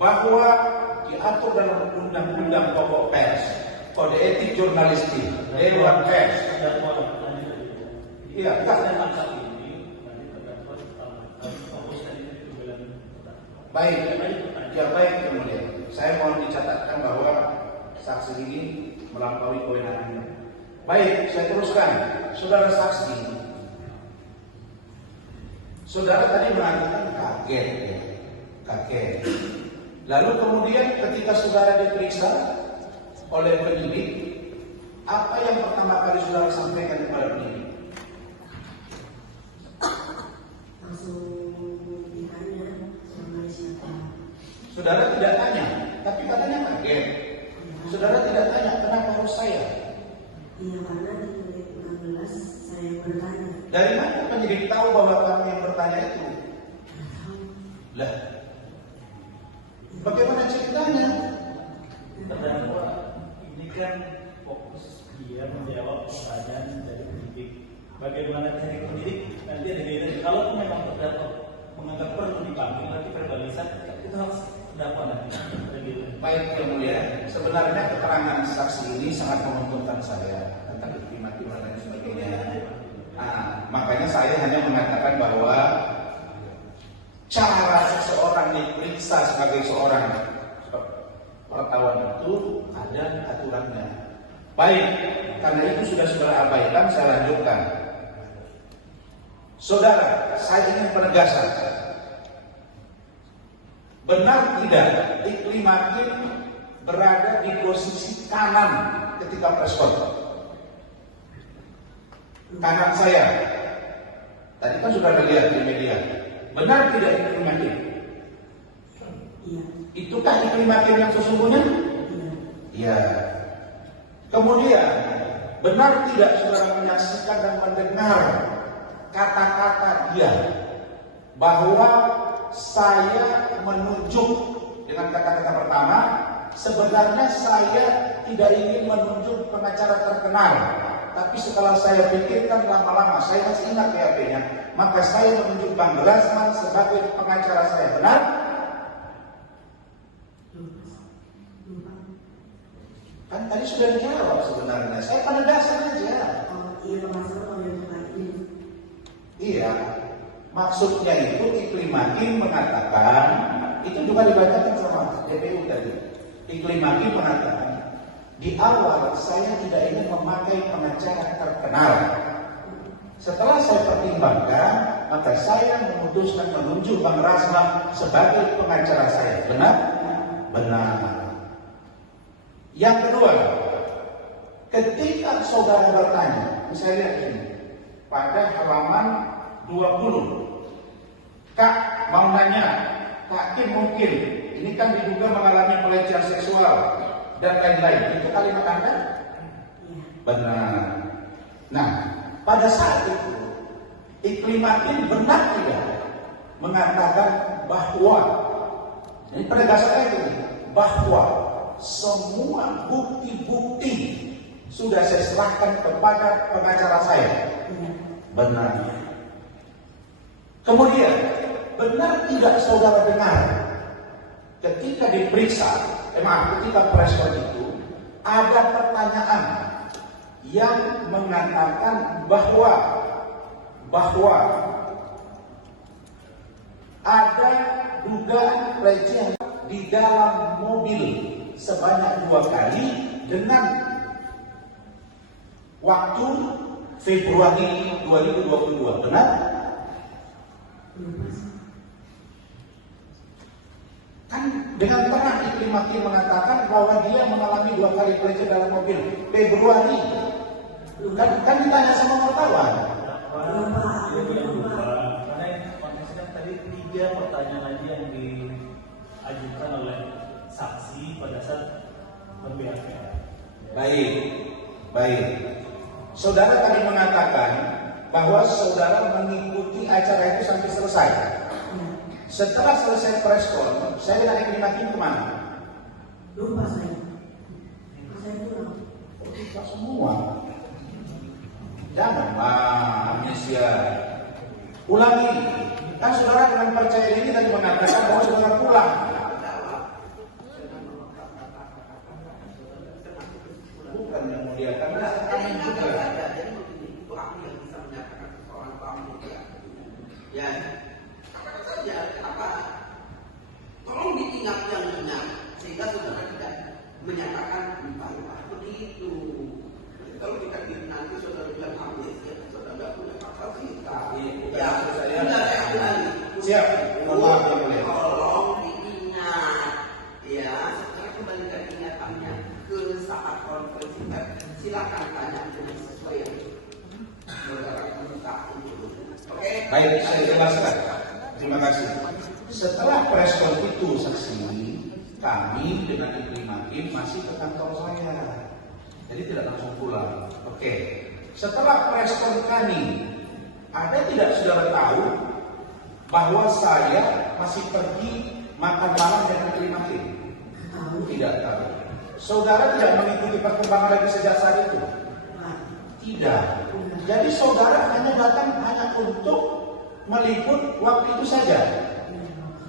bahwa diatur dalam undang-undang pokok pers, kode etik jurnalistik, dewan pers. Iya, baik, ya baik kemudian. Saya mohon dicatatkan bahwa saksi ini melampaui kewenangannya. Baik, saya teruskan. Saudara saksi, saudara tadi mengatakan kaget, ya. Kaget. Lalu kemudian ketika saudara diperiksa oleh penyidik, apa yang pertama kali saudara sampaikan kepada penyidik? Langsung ditanya sama siapa. Saudara tidak tanya, tapi katanya kaget. Saudara tidak tanya, kenapa harus saya? Iya, karena di menit 16 saya yang bertanya. Dari mana penyidik tahu bahwa kamu yang bertanya itu? Lah, bagaimana ceritanya? Terdakwa ini kan fokus dia menjawab pertanyaan dari penyidik. Bagaimana teknik penyidik nanti ada kaitan. Kalau memang terdakwa menganggap perlu dipanggil, nanti verbalisan itu harus terdakwa nanti. Baik yang mulia, sebenarnya keterangan saksi ini sangat menguntungkan saya tentang iklim dan sebagainya. Makanya saya hanya mengatakan bahwa cara seseorang diperiksa sebagai seorang wartawan itu ada aturannya. Baik, karena itu sudah abaikan, saya lanjutkan. Saudara, saya ingin penegasan. Benar tidak Iklim Hakim berada di posisi kanan ketika press conference? Kanan saya. Tadi kan sudah lihat di media. Benar tidak Iklim Hakim? Iya. Itukah Iklim Hakim yang sesungguhnya? Iya. Iya. Kemudian, benar tidak saudara menyaksikan dan mendengar kata-kata dia bahwa saya menunjuk dengan kata-kata pertama, sebenarnya saya tidak ingin menunjuk pengacara terkenal, tapi setelah saya pikirkan lama-lama, saya masih ingat BAP-nya, maka saya menunjuk Bang Rasman sebagai pengacara saya. Benar? Kan tadi sudah dijawab sebenarnya. Saya penegasan aja. Iya, masalah kalau yang tadi. Iya. Maksudnya itu Iklim Hakim mengatakan, itu juga dibacakan sama DPU tadi. Iklim Hakim mengatakan, di awal saya tidak ingin memakai pengacara terkenal. Setelah saya pertimbangkan, maka saya memutuskan menunjuk Bang Rasman sebagai pengacara saya. Benar? Benar. Yang kedua, ketika saudara bertanya, saya lihat ini, pada halaman 20, Kak mau nanya, Kak Kim mungkin ini kan diduga mengalami pelecehan seksual dan lain-lain. Itu kalimat Anda? Benar. Nah, pada saat itu Iklim Hakim benar tidak mengatakan bahwa, ini penegasannya itu, bahwa semua bukti-bukti sudah saya serahkan kepada pengacara saya. Benar. Kemudian, benar tidak saudara dengar ketika diperiksa, ketika press conference itu ada pertanyaan yang mengatakan bahwa ada dugaan pelecehan di dalam mobil sebanyak 2 kali dengan waktu Februari 2022. Benar? Kan dengan terang Iklim Hakim mengatakan bahwa dia mengalami 2 kali pelecehan dalam mobil Februari. Kan ditanya sama wartawan. Karena konteksnya tadi 3 pertanyaan lagi yang diajukan oleh saksi pada saat ber-BAP. Baik. Saudara tadi mengatakan bahwa saudara mengikuti acara itu sampai selesai. Setelah selesai press conference, saya dan Iklim Hakim kemana? Lupa saya. Saya pulang. Kita semua. Janganlah amnesia. Ulangi. Kan saudara dengan percaya ini tadi mengatakan bahwa saudara pulang. ingat yang ingat, sehingga saudara tidak menyatakan bahwa begitu. Kalau kita nanti saudara bilang ambil, ya, saudara nggak punya kapasitas. Ya, saya ulangi. Siap. Tolong diingat, ya. Sekarang kembalikan ingatannya ke saat konferensi pers. Silakan tanya dengan sesuai yang saudara minta itu. Oke? Baik, saya jelaskan. Terima kasih. Setelah preskon itu saksi, kami dengan Ibu Hakim masih ke kantor saya. Jadi tidak langsung pulang. Oke. Setelah preskon kami, ada tidak saudara tahu bahwa saya masih pergi makan malam dengan Ibu Hakim? Tidak tahu. Saudara tidak mengikuti perkembangan lagi sejak saat itu? Tidak. Jadi saudara hanya datang hanya untuk meliput waktu itu saja.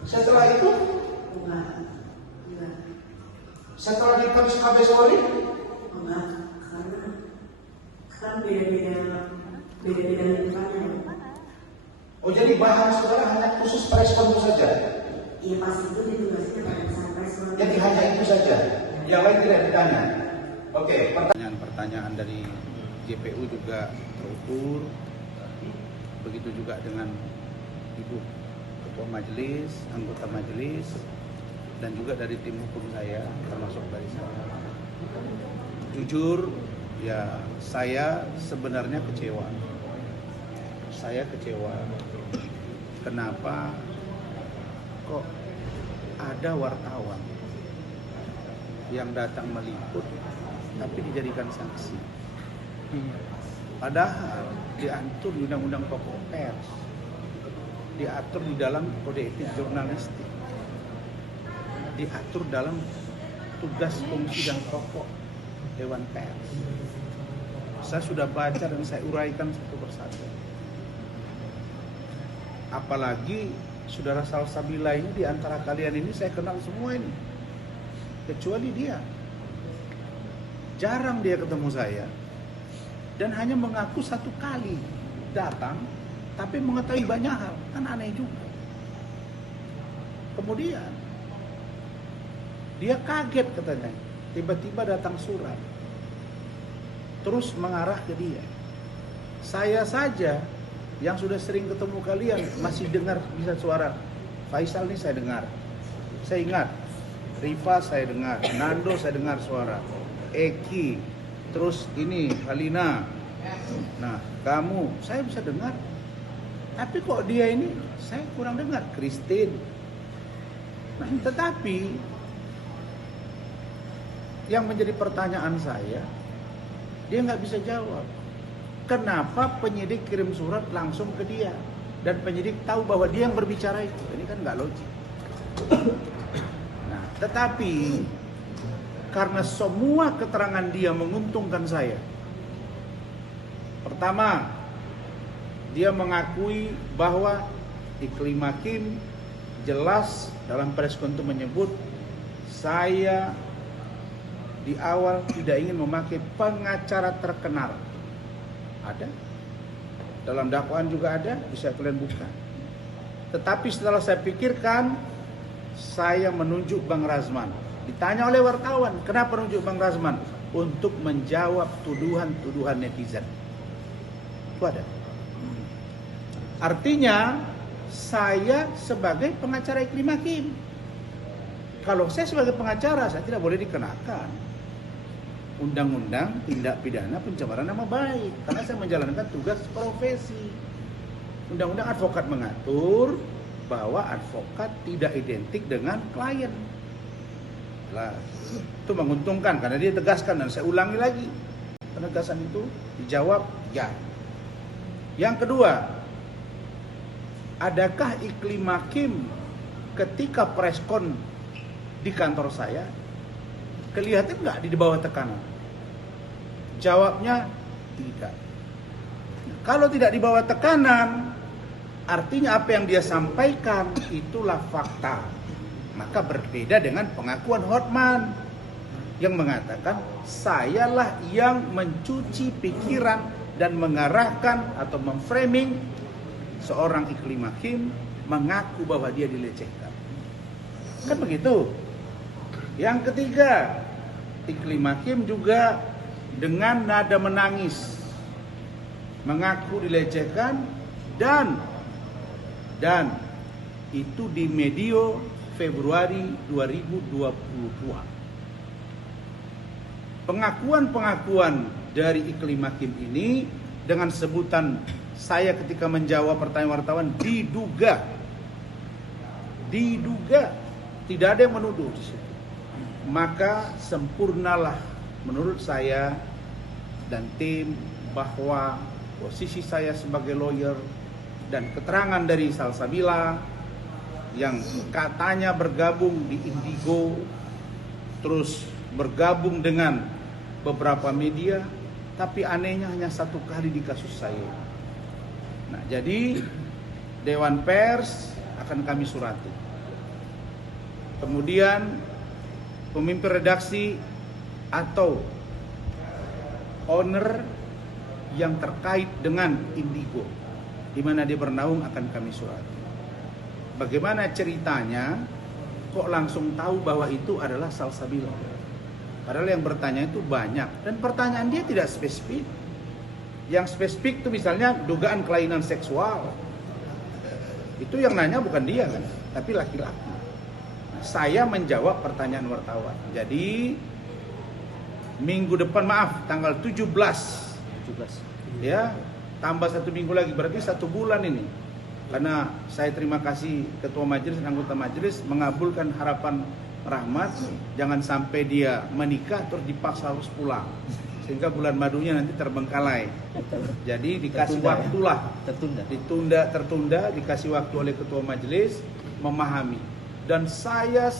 Setelah itu, setelah di Polres Mabeswari, karena kan beda-beda lingkungannya. oh jadi bahan saudara hanya khusus preskon itu saja? Iya pas itu ditugasnya pada saat preskon. Jadi hanya itu saja, yang lain tidak ditanya. Oke, pertanyaan dari JPU juga terukur, begitu juga dengan Ibu Ketua Majelis, anggota Majelis, dan juga dari tim hukum saya, termasuk dari saya. Jujur, ya saya sebenarnya kecewa. Saya kecewa. Kenapa kok ada wartawan yang datang meliput tapi dijadikan saksi? Padahal diatur di Undang-Undang Pokok Pers, diatur di dalam Kode Etik Jurnalistik, diatur dalam tugas fungsi dan pokok Dewan Pers. Saya sudah baca dan saya uraikan satu persatu. Apalagi saudara Salsabila ini, di antara kalian ini saya kenal semua ini, kecuali dia. Jarang dia ketemu saya dan hanya mengaku satu kali datang, tapi mengetahui banyak hal, kan aneh juga. Kemudian dia kaget katanya, tiba-tiba datang surat, terus mengarah ke dia. Saya saja yang sudah sering ketemu kalian masih dengar bisa suara Faisal ini, saya dengar, saya ingat Rifa saya dengar, Nando saya dengar suara, Eki, terus ini Halina, nah kamu saya bisa dengar, tapi kok dia ini saya kurang dengar, Christine. Nah, tetapi yang menjadi pertanyaan saya, dia nggak bisa jawab. Kenapa penyidik kirim surat langsung ke dia dan penyidik tahu bahwa dia yang berbicara itu? Ini kan nggak logik. Nah, tetapi karena semua keterangan dia menguntungkan saya. Pertama, dia mengakui bahwa Iklim Hakim jelas dalam preskon itu menyebut saya di awal tidak ingin memakai pengacara terkenal. Ada dalam dakwaan juga ada, bisa kalian buka. Tetapi setelah saya pikirkan, saya menunjuk Bang Razman. Ditanya oleh wartawan, kenapa menunjuk Bang Razman? Untuk menjawab tuduhan-tuduhan netizen. Itu ada. Artinya saya sebagai pengacara Iklim Hakim. Kalau saya sebagai pengacara, saya tidak boleh dikenakan Undang-Undang Tindak Pidana Pencemaran Nama Baik, karena saya menjalankan tugas profesi. Undang-Undang advokat mengatur bahwa advokat tidak identik dengan klien. Lah, itu menguntungkan karena dia tegaskan, dan saya ulangi lagi. Penegasan itu dijawab ya. Yang kedua, adakah Iklim Hakim ketika preskon di kantor saya kelihatan nggak di bawah tekanan? Jawabnya tidak. Kalau tidak di bawah tekanan, artinya apa yang dia sampaikan itulah fakta. Maka berbeda dengan pengakuan Hotman yang mengatakan sayalah yang mencuci pikiran dan mengarahkan atau memframing seorang Iklim Hakim mengaku bahwa dia dilecehkan. Kan begitu. Yang ketiga, Iklim Hakim juga dengan nada menangis mengaku dilecehkan dan itu di medio Februari 2022. Pengakuan dari Iklim Hakim ini dengan sebutan saya ketika menjawab pertanyaan wartawan diduga, tidak ada yang menuduh di situ. Maka sempurnalah menurut saya dan tim bahwa posisi saya sebagai lawyer dan keterangan dari Salsabila yang katanya bergabung di Indigo, terus bergabung dengan beberapa media, tapi anehnya hanya 1 kali di kasus saya. Nah, jadi Dewan Pers akan kami surati. Kemudian pemimpin redaksi atau owner yang terkait dengan Indigo, di mana dia bernaung, akan kami surati. Bagaimana ceritanya kok langsung tahu bahwa itu adalah Salsabila? Padahal yang bertanya itu banyak dan pertanyaan dia tidak spesifik. Yang spesifik itu misalnya dugaan kelainan seksual. Itu yang nanya bukan dia kan, tapi laki-laki. Saya menjawab pertanyaan wartawan. Jadi minggu depan, maaf, tanggal 17 ya, tambah 1 minggu lagi, berarti 1 bulan ini. Karena saya terima kasih ketua majelis dan anggota majelis mengabulkan harapan Rahmat, jangan sampai dia menikah terus dipaksa harus pulang, sehingga bulan madunya nanti terbengkalai. Jadi dikasih waktulah, tertunda, dikasih waktu oleh ketua majelis memahami. Dan saya